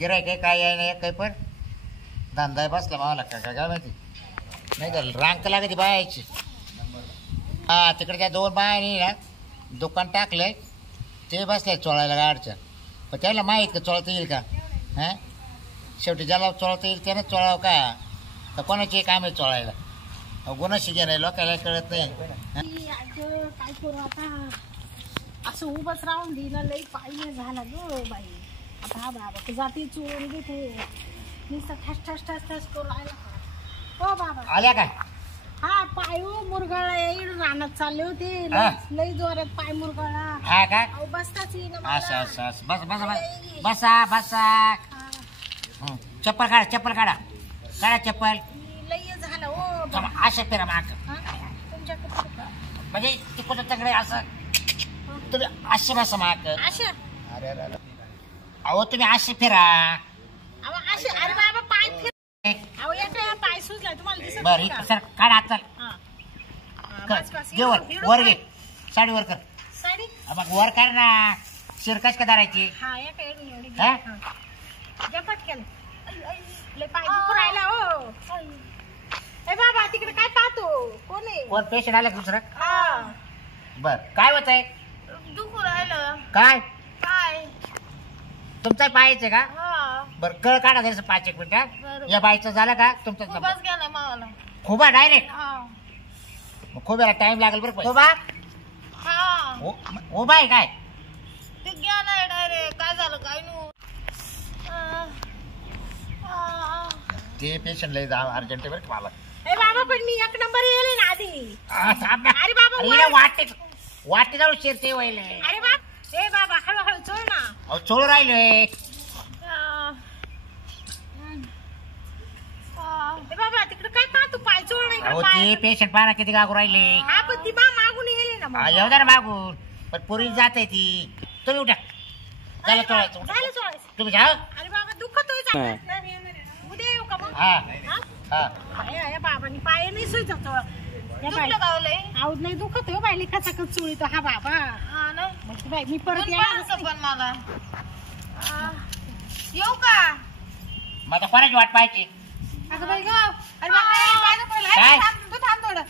गिरायक काय आहे नाही काही पण धंदा बसला मावाला काय माहिती नाही तर रांक लागते बायाची. हा तिकडे त्या 2 बायानी ना दुकान टाकलंय ते बसले चोळायला गाडच्या. पण त्याला माहीत का चोळता येईल का? हां शेवटी ज्याला चोळता येईल त्यानं चोळावं का कोणाचे काम आहे चोळायला? गुन्हाशी घेणार लोकांना कळत नाही. काय करू आता असं उभंच राहून दिलं लई पाहिजे झाला ग बाई. आता हा बाबा जाती चोळून घेते नुसतं ठस ठस ठस ठस करू राहिला. हो बाबा आल्या काय? हा पाय मुरगाळा येईल रानात चालले होते लई जोरात पाय मुरगाळा. हा का? बसताच असं असं असं बस बस बस बसा बसा. चप्पल काढा चप्पल काढा काढा चप्पल. लई झालं हो अशा फिरा माग तुमच्याकडे म्हणजे तिकडे तकडे असं तुम्ही असे बसा माग. अशा अरे अरे अहो तुम्ही असे फिरा. अरे बाबा पाय फिर अहो या पाय सुजलाय तुम्हाला दिसत बरं इथं सर काढ हात घे वर घे साडी वर कर. साडी मग वर कर ना शिरकश का धरायची. हा या काय एवढी जपट केलं लय पाय दुखू राहिला हो. ए बाबा तिकडे काय पाहतो कोण आहे? कोण पेशंट आलं दुसरं? हा बर काय होत आहे? दुखू राहिलं काय पाय. तुमचा पाहायचं का? हा बर कळ काढा द्यायचं 5-1 मिनिटात. या बाईचं झालं का तुमचं? बस गेला मावाला खुबा डायरेक्ट हा खुब्याला टाइम लागेल बरं. खुबा हा उभा आहे काय? ते गेलाय डायरेक्ट. काय झालं काय नु ते पेशंट लय अर्जंट बरं मला. ए बाबा पण मी 1 नंबर येले ना आधी. अरे बाबा वाटे वाटे जाऊ शिरते वहिले. अरे बाप ए बाबा हळूहळू चोळ ना. अहो चोळ राहिलोय. बाबा तिकडे काय पाहतो पाय चोळ नाही. अहो ते पेशंट पाहा किती गागू राहिले. हा पण ती बा मागून येले ना मग. येऊ द्या ना मागून पण पूर्वी जात आहे ती. तुम्ही उठा चला चोळायचं झालं चोळायचं. तुम्ही जाओ. अरे बाबा दुखतोय उद्या येऊ का मग? हा हा या बाबांनी पाय नाही सुईचा चोळ. आऊत नाही दुखत हो बाई लिखाचा कच चोळीतो हा बाबा. हा ना बाई मी परत येणार पण मला येऊ का? माझा कोणाची वाट पाहायची? अगं बाई गं अरे बाबा काय? तू थांब थोडं.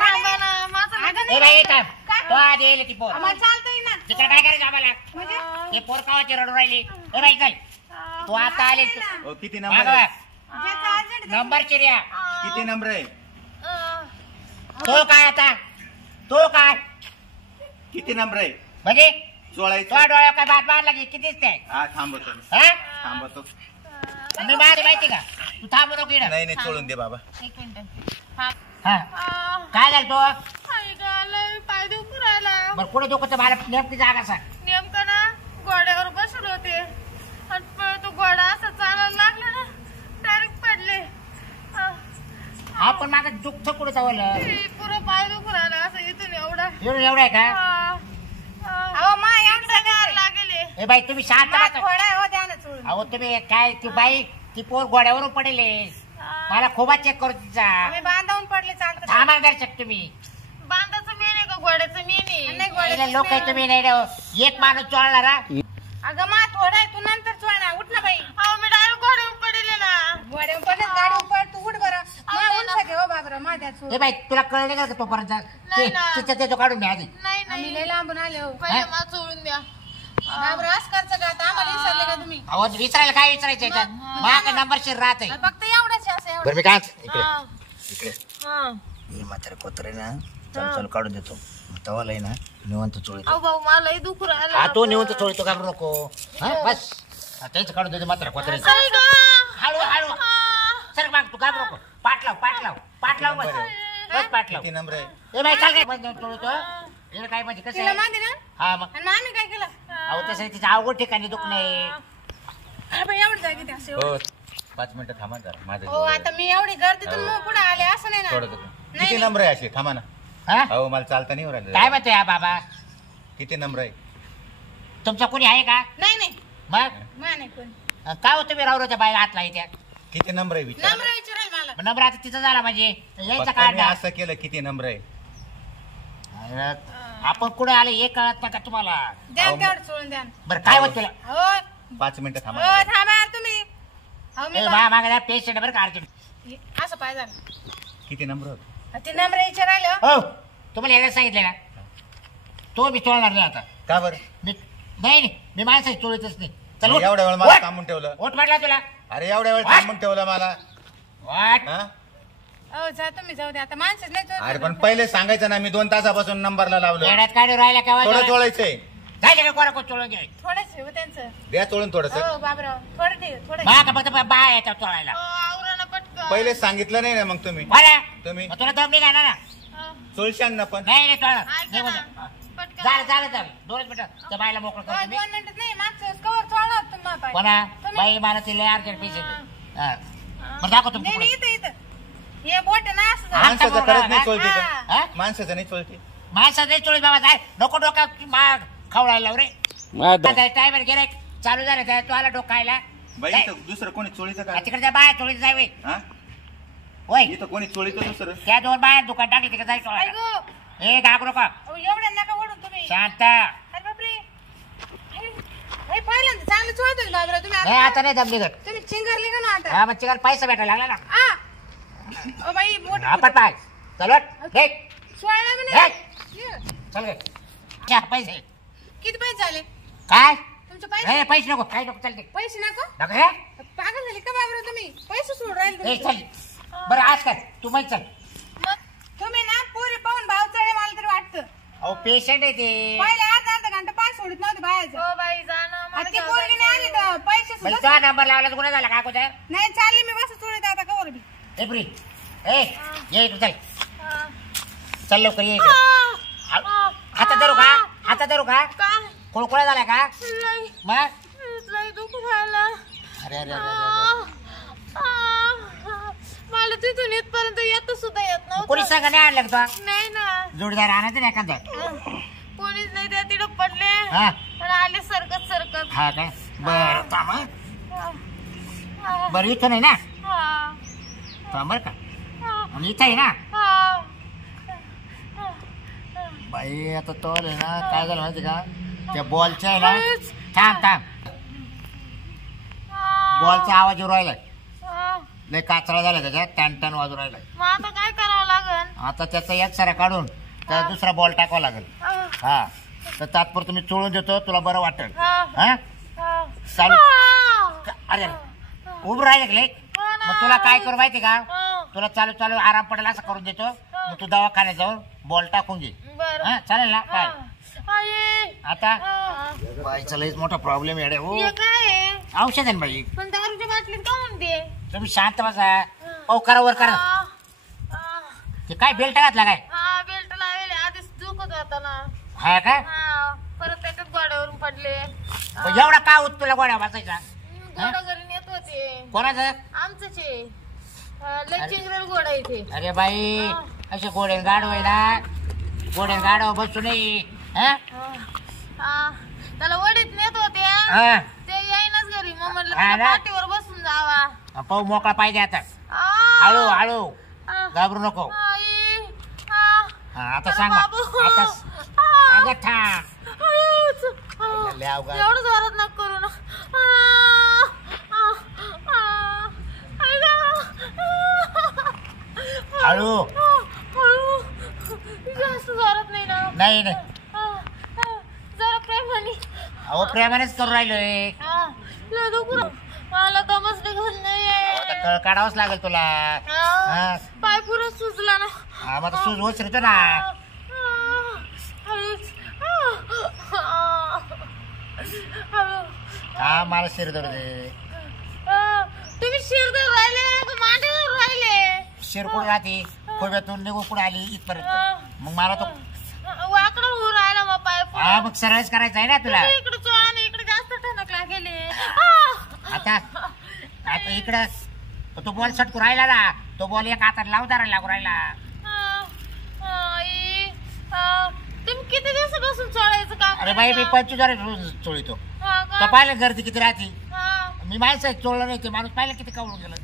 थांबा ना माझं ए बाई थांब. तो आधी येईल ती पोर. आम्हाला चालतंय ना. तिकडे काय करायचं आम्हाला? म्हणजे ते पोर कावाची रडू राहिली. ए बाई चल तू आता आली. किती नंबर आहे? नंबर चिर्या किती नंबर आहे? तो काय आता तो काय किती नंबर आहे? म्हणजे चोळायचं. तो डोळ्या काय बात मारला की किती दिसते? हा थांबतो हा थांबतो. मी माझी माहिती का तू थांब नको इकडं. नाही नाही चोळून दे बाबा. 1 मिनिट. हा काय झालं तो? पाय दुखू राहिला. बरं कुठे दुखत मला नेमकी जागा सांग. नेमकं ना घोड्यावर बसले होते आणि तो घोडा असं चालायला लागला ना डायरेक्ट पडले. हा पण माझं दुःख कुठे चावलं? पुरं पाय दुखू राहिला असं इथून एवढा. एवढं आहे का? अहो मा एवढं लागले. ए बाई तुम्ही शांत बसा. घोडा हो द्या ना चोळून. अहो तुम्ही काय ती बाई ती पोर घोड्यावरून पडेले. मला खोबा चेक करू तिचा. आम्ही बांधावून पडले चालतं. थांबा दर्शक तुम्ही. बांधाचं मेन आहे का घोड्याचं मेन आहे? लोक आहे तुम्ही नाही राव. एक माणूस चोळणार हा. अगं मा थोडा आहे तू नंतर चोळणार. उठ ना बाई. अहो मी डायरेक्ट घोड्यावर पडले ना. घोड्यावर पडले गाडीवर पड तू उठ बरं. मा उठ घेऊ बाबरा माझ्या चोळ. ए बाई तुला कळले का तोपर्यंत तिच्या ते तो काढून द्या आधी. नाही आम्ही लय लांबून आले हो. पहिले मा चोळून द्या. बाबरा असं करचं का आता आम्हाला विसरले का तुम्ही? अहो विचारायला काय विचारायचं याच्यात? माझा नंबर शिर राहते. फक्त एवढंच असं एवढं. बरं मी काय इकडे इकडे हा हे म्हातारे कोत्रे ना चल काढून देतो. तवाला आहे ना निवंत चोळीतो. अहो भाऊ मलाही दुखू राहिलं. हा तो निवंत चोळीतो घाबरू नको. हा बस त्याच काढून देतो म्हातारे कोत्रे. हळू हळू सर माग तू घाबरू नको. पाठ लाव बस बस पाठ लाव. किती नंबर आहे? ए बाई चाल काय चोळीतो. हे काय म्हणजे कसं आहे? हा मग आणि आम्ही काय केलं? अहो तसं तिच्या अवघड ठिकाणी दुख नाही. एवढं जागी द्या असं एवढं. हो 5 मिनिटं थांबा जरा माझ्या हो आता मी एवढी गर्दीतून मग पुढे आले असं नाही ना. थोडं किती नंबर आहे असे? थांबा ना. हा हो मला चालता नाही राहिलं. काय म्हणतोय हा बाबा? किती नंबर आहे? तुमचा कोणी आहे का? नाही मग मा नाही कोण. काय होतं मी रावराच्या बाई हात लाईत्या. किती नंबर आहे विचार? नंबर विचारायला मला. नंबर आता तिचा झाला म्हणजे यायचा फक्त मी काढ. असं केलं किती नंबर आहे? आपण कुठे आले हे कळत नाही का तुम्हाला? द्या तेवढं सोडून द्या. बरं काय होत तुला? हो 5 मिनिटं हो थांबा. थांबा यार तुम्ही. अहो, मी ए बा मागे पेशंट बरं का अर्जंट. असं पाय झालं किती नंबर होत? ते नंबर विचारायला हो तुम्हाला यायला सांगितलं ना तो मी चोळणार नाही आता. का बरं? नाही मी माणसाची चोळीतच नाही. चल उठ. एवढ्या वेळ मला उठ. थांबून ठेवलं. उठ म्हटलं तुला. अरे एवढ्या वेळ वाट. थांबून ठेवलं मला. वाट. हा? अहो जा तुम्ही जाऊ दे आता माणसंच नाही चोरत. अरे पण पहिले सांगायचं ना, मी 2 तासापासून नंबरला लावलं. येड्यात काढून राहिला केव्हा थोडं चोळायचंय. जायचं का कोणा कोण चोळून घे. थोडंच हो त्यांचं. द्या चोळून थोडस. हो बाबराव थोडं ठेव थोडं. बा का फक्त बाय याच्यावर चोळायला. आवरानं पटकन. पहिले सांगितलं नाही ना मग तुम्ही. बरं तुम्ही मग तुला दम नाही घालणार ना. हा. चोळशान ना पण. नाही नाही चोळा. ऐका नाही ना. म्हणजे. पटकन. चालेल 2 मिनिटं त्या बायला मोकळं हो, करतो मी. 2 मिनिटं नाही मागच्या वेळेस कवर चोळला होता तुम्ही पाय. कोणा तुम्ही- बाई मला ती लय अर्जंट पेशंट. हा बरं दाखव नाही तुमचं नाही, इथं हे बोट ना असं झालं. हा? माणसाचं खरंच नाही चोळते हा. का? हा? माणसाचं नाही चोळते. माणसाचं नाही चोळीत बाबा जाय नको डोका माग खवळायला लाव रे. टायमर गिरायक चालू झालं त्या तो आला डोकायला. बाई इथं दुसरं कोणी चोळीचं का? तिकडे बाया चोळीत जाय वय. हा? होय इथं कोणी चोळीचं दुसरं? त्या 2 बाया दुकान टाकली तिकडे जाय चोळायला. ऐगो. ए घाबरू नका. अहो, एवढं नका ओढून तुम्ही. शांत. अरे बापरे. हे पहिल्यांदा चांगलं चोळतोय बाबराव तुम्ही नाही आता नाही दमली घट. तुम्ही चिंगरली का ना आता. हा मग चिकन पैसा भेटायला लागला ना. आ. अहो बाई मोठं आपण पाय चलट हे चोळलं बी हे. नाही. चल गे घ्या पैसे. किती पैसे झाले काय तुमचे पैसे? नाही पैसे नको काय नको चालते पैसे नको नको हे पागल झाले का बाबराव तुम्ही पैसे सोड राहिले ए, तुमचे. चल बरं आज काय तू माहिती चल. मग तुम्ही ना पुरी पाहून भाव चढे मला तरी वाटतं. अहो पेशंट आहे ते. पहिले अर्धा घंटा पाय सोडित नव्हते बाहेरचं. हो बाई जाणं आता ती पोरगी नाही आली तर पैसे म्हणजे सुद्धा तो नंबर लावला तर गुन्हा झाला का अगोदर. नाही चालली मी बस चोळीत आता कवर बी. ए प्री ए ये इकडे चल चल लवकर ये इकडे. हातात धरू का हातात धरू का काय कुळकुळा झाला का लई मग लई दुखू राहिलं. अरे अरे अरे मला तिथून इथपर्यंत येत सुद्धा येत कोणी नव्हतं. सांगा नाही आणलं का तो नाही ना जोडीदार आणायचं नाही एखादा. कोणीच नाही त्या तिथं पडले हा आणि आले सरकत सरकत. हा काय बरं थांब हं. हा. बरं इथं नाही ना हा. थांब बरं का हा. आणि इथं आहे ना. हा. बाई आता तो आहे ना काय झालं माहिती का त्या बॉलच्या आहे ना थांब थांब बॉलचा आवाज येऊ राहिलाय हा. लय काचरा झाला त्याच्यात टन टन वाजू राहिलाय. मग आता काय करावं लागल? आता त्याचा एक सारा काढून त्या दुसरा बॉल टाकावा लागेल. हा तर तात्पुरतं मी चोळून देतो तुला बरं वाटेल. हा. हा हा. चालू हा. अरे उभं राहिले का लय मग तुला काय करू माहिती का हा. तुला चालू चालू आराम पडेल असं करून देतो मग तू दवाखान्यात जाऊन बॉल टाकून घे. बरं. हा चालेल ना काय आई. आता हा. बाईचा लयच मोठा प्रॉब्लेम आहे हो. हे काय आहे? औषध आहे ना बाई पण दारूच्या बाटलीत का म्हणते? तुम्ही शांत बसा. ओ करा वर करा ते काय बेल्ट घातला काय हा बेल्ट लावले आधीच दुखत होता ना. हा का हा परत त्याच्यात गोड्यावरून पडले. मग एवढा का होत तुला गोड्या बसायचा गोडा घरी नेत होते कोणाचं आमचंच आहे. लय चिंगरल गोडा इथे. अरे बाई असे गोड्यान गाडव आहे ना गोड्यान गाडव बसू नये. हा? हा. त्याला वडीत नेत होते हा. ते येईनच घरी मग म्हणलं हा तुला ना? पाठीवर बसून जावा. पाहू मोकळा पाहिजे आता आ. हळू हळू आ. घाबरू नको. आई. आ. हा आता अरे सांगा बाबू. आता आ. अगं थांब आयूच. आ. लय अवघड. एवढं जोरात नका करू ना. आई गं. हळू हळू. जास्त जोरात नाही ना. नाही नाही जरा प्रेमाने. अहो प्रेमानेच करू राहिलोय. लय दुखू राहिलं. मला दमच निघत नाहीये. आता कळ काढावंच लागेल तुला. हा. पाय पुरं सुजला ना. हा मग सूज होत ना. हळूच. हा मला शिर धरू दे. तुम्ही शिरदर राहिले का मांडीवर राहिले? शिर कुठं राहते खोब्यातून निघून कुठं आली इथपर्यंत मग मला तो वाकडं होऊ राहिला मग पाय पुढं. हा मग सरळच करायचं आहे ना तुला. तुम्ही इकडे चोळा आणि इकडे जास्त ठणकला गेले. आता आता इकडं तो बॉल सटकू राहिला ना तो बॉल एक हातात लावू धरायला लागू राहिला. आई. तुम्ही किती दिवसापासून चोळायचं काम अरे बाई मी करता? 25 चोळीतो हा तो का? पाहिलं गर्दी किती राहते. हा. मी माणसं चोळलं नाही ते माणूस पाहिलं किती कवळून गेलं.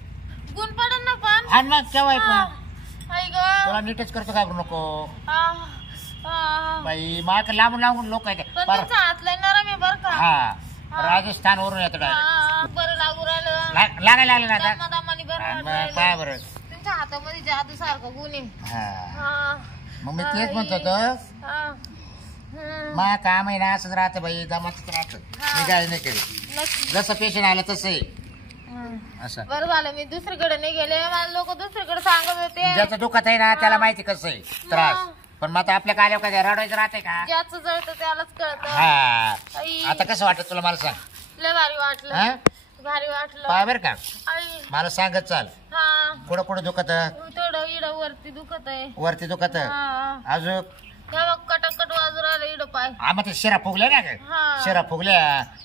गुण पडन ना पण. हा मग केव्हा पण आई ग. तुला नीटच करतो घाबरू नको. हा. बाई माग लांबून लांबून लोक आहेत पण पर तुमचा हात लय नरम आहे बरं का. हा राजस्थान वरून येतो डायरेक्ट हा, बरं लागू राहिलं लागायला लागलं ना आता दमादमानी बरं हा, वाटू मग राहिलं. काय बरं तुमच्या हातामध्ये जादू सारखं गुण आहे. हा हा. मग मी तेच म्हणत होतो हा. हम्म. मा काम आहे ना असंच राहतं बाई दमातच राहतं मी काय नाही केलं नक्की. जसं पेशंट आलं तसं आहे हम्म. असं बरं झालं मी दुसरीकडे नाही गेले मला लोक दुसरीकडे सांगत होते ज्याचं दुखत आहे ना त्याला माहिती कसं आहे त्रास पण मग आता आपल्या काय काय रडायचं राहते का ज्याचं जळतं त्यालाच कळतं. हा आई, आता कसं वाटत तुला मला सांग लय भारी वाटलं हा भारी वाटलं. पाय बरं का आई, मला सांगत चाल हा कुठं कुठं दुखत थोडं इड वरती दुखत आहे. वरती दुखत हा. अजून हे बघ कटकट वाजू राहिलं इड पाय. हा मग ते शिरा फुगल्या ना ग हा. शिरा फुगल्या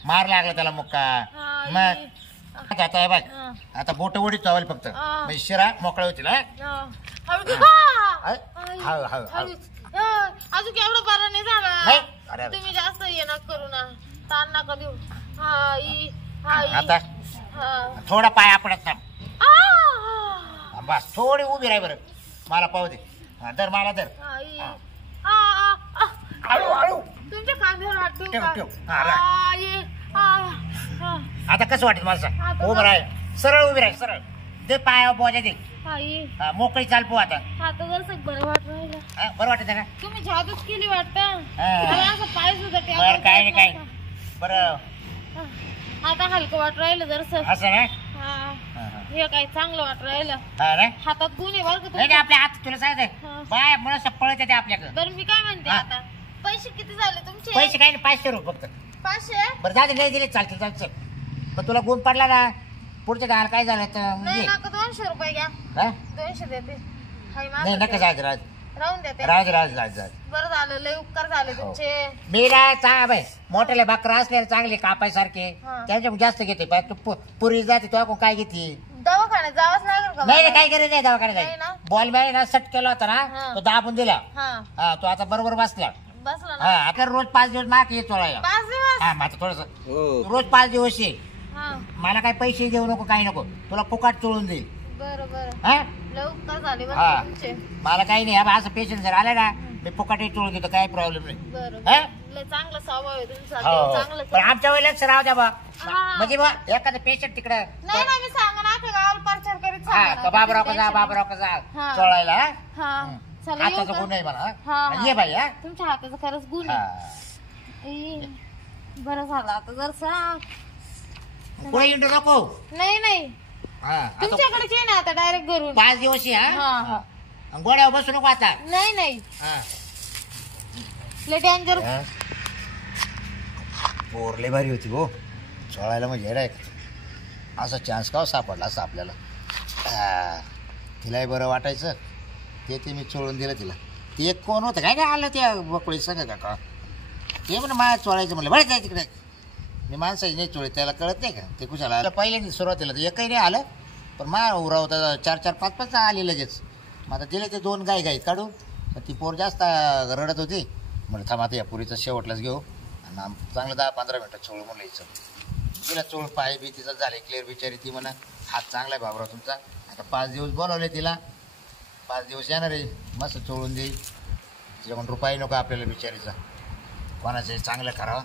मार लागला त्याला मुक्का हा, मग आता हे बघ हा. आता बोट उडीत चावल फक्त हा. म्हणजे शिरा मोकळा होतील हा? हा. हळू- हा. हा? आई, हळू, हळू, हळू. हळूच. हा, अजून एवढं बरं नाही नाही? झालं अरे, अरे. तुम्ही जास्त ये ना करू ना ताण नका देऊ. आई, आई. आता हा. थोडा पाय आपडत थांब आ. बस थोडी उभी राही बरं मला पाहू दे हा, धर मला धर आई. हा. आ, आ. हळू हळू तुमच्या खांद्यावर हात ठेवू ठेव, का? ठेव. हा, राह. आई. आ. आता कसं वाटत मला सांग आता उभं राह सरळ उभी राह सरळ दे पायावर बोजा दे आई. हा, मोकळी चाल पो आता आता जर बरं वाटत राहिलं हा, बरं वाटत ना तुम्ही जादूच केली वाटतं. हा. मला असं पाय सुद्धा बरं काय नाही काय बरं आता हलकं वाट राहिलं जरसं. असं ना हा. हा, हा. हे काय चांगलं वाट राहिलं. हा ना हातात गुण आहे बरं का नाही तुमच्या. नाही, आपल्या हात तुला हा. सांगते बाय मुळे पळत येते आपल्याकडे बरं मी काय म्हणते हा. आता पैसे किती झाले तुमचे? पैसे काही नाही 500 रुपये फक्त 500. बरं जाते नाही दिले चालते चालते पण तुला गुण पडला ना पुढच्या डाल काय झालं तर नाही ये. नका 200 रुपये घ्या. हा? 200 देते. हाय नाही माझं नका ते. जायचं राज राहून देते. राज राज राज राज बरं झालं लय उपकार झाले हो. तुमचे. मी ना चा बाय मोठ्याले बकरा असले चांगले कापायसारखे हा. त्याच्या जास्त घेते पण तू पुरी जाते तुला कोण काय घेते दवाखान्यात जावंच लागेल का नाही मला? नाही काय करायचं नाही दवाखान्यात नाही ना? जायचं बॉल बॅग ना सट केला होता ना हा. तो दाबून दिला हा हा तो आता बरोबर बसला बसला हा ना. आता रोज 5 दिवस माग ये चोळायला 5 दिवस. हा मग आता थोडस हो रोज 5 दिवस ये हा. मला काही पैसे देऊ नको काही नको तुला फुकाट चोळून देईल बरं बरं हा लय उपकार झाले बरं हा. का तुमचे. मला काही नाही हा, असं पेशंट जर आला ना मी फुकाटही चोळून देतो काही प्रॉब्लेम नाही बरं हा? लय चांगला स्वभाव आहे तुमचा. हो चांगलं पण आमच्या वेळेलाच राहू द्या बा हा. म्हणजे बा एखादं पेशंट तिकडे नाही नाही मी सांगा ना अख्ख्या गावाला प्रचार करीत हा सांगा का बाबराव का जा बाबराव का जा हा. चोळायला हा? हा चला येऊ हाताचा का? गुण नाही मला हा, हा? हा. ये बाई हा तुमच्या हाताचं खरंच गुण हा. आहे. ई, बरं झालं आता जरसा. पुढे इंटू नको नाही नाही हा आता तुमच्याकडेच ये ना आता डायरेक्ट घरून. 5 दिवस ये हा, हा हा. आणि गोड्यावर बसू नको आता नाही नाही हा लय डेंजर. पोरले भारी होती भो चोळायला म्हणजे राय असा चान्स का सापडला असं आपल्याला तिलाही बरं वाटायचं ते मी चोळून दिलं तिला ते एक कोण होतं काय काय आलं त्या बकळी सगळं का ते पण मला चोळायचं म्हणलं बरं जाय तिकडे मी माणसाची नाही चोळी त्याला कळत नाही का ते कुशाला आलं पहिल्यांदा सुरुवातीला तर एकही नाही आलं पण मा उरा होता 4-4, 5-5 आले लगेच मग आता दिले ते 2 गाई काढून ती पोर जास्त रडत होती म्हणलं थांब आता या पुरीचं शेवटलाच घेऊ आणि चांगलं 10-15 मिनटं चोळू म्हणलं हिचं तिला चोळ पाय बी तिचं झाले क्लिअर बिचारी ती म्हणा हात चांगला आहे बाबराव तुमचा आता 5 दिवस बोलावले तिला 5 दिवस येणार आहे मस्त चोळून देईल तिच्याकडून रुपये नको आपल्याला बिचारीचा कोणाचं चांगलं करावं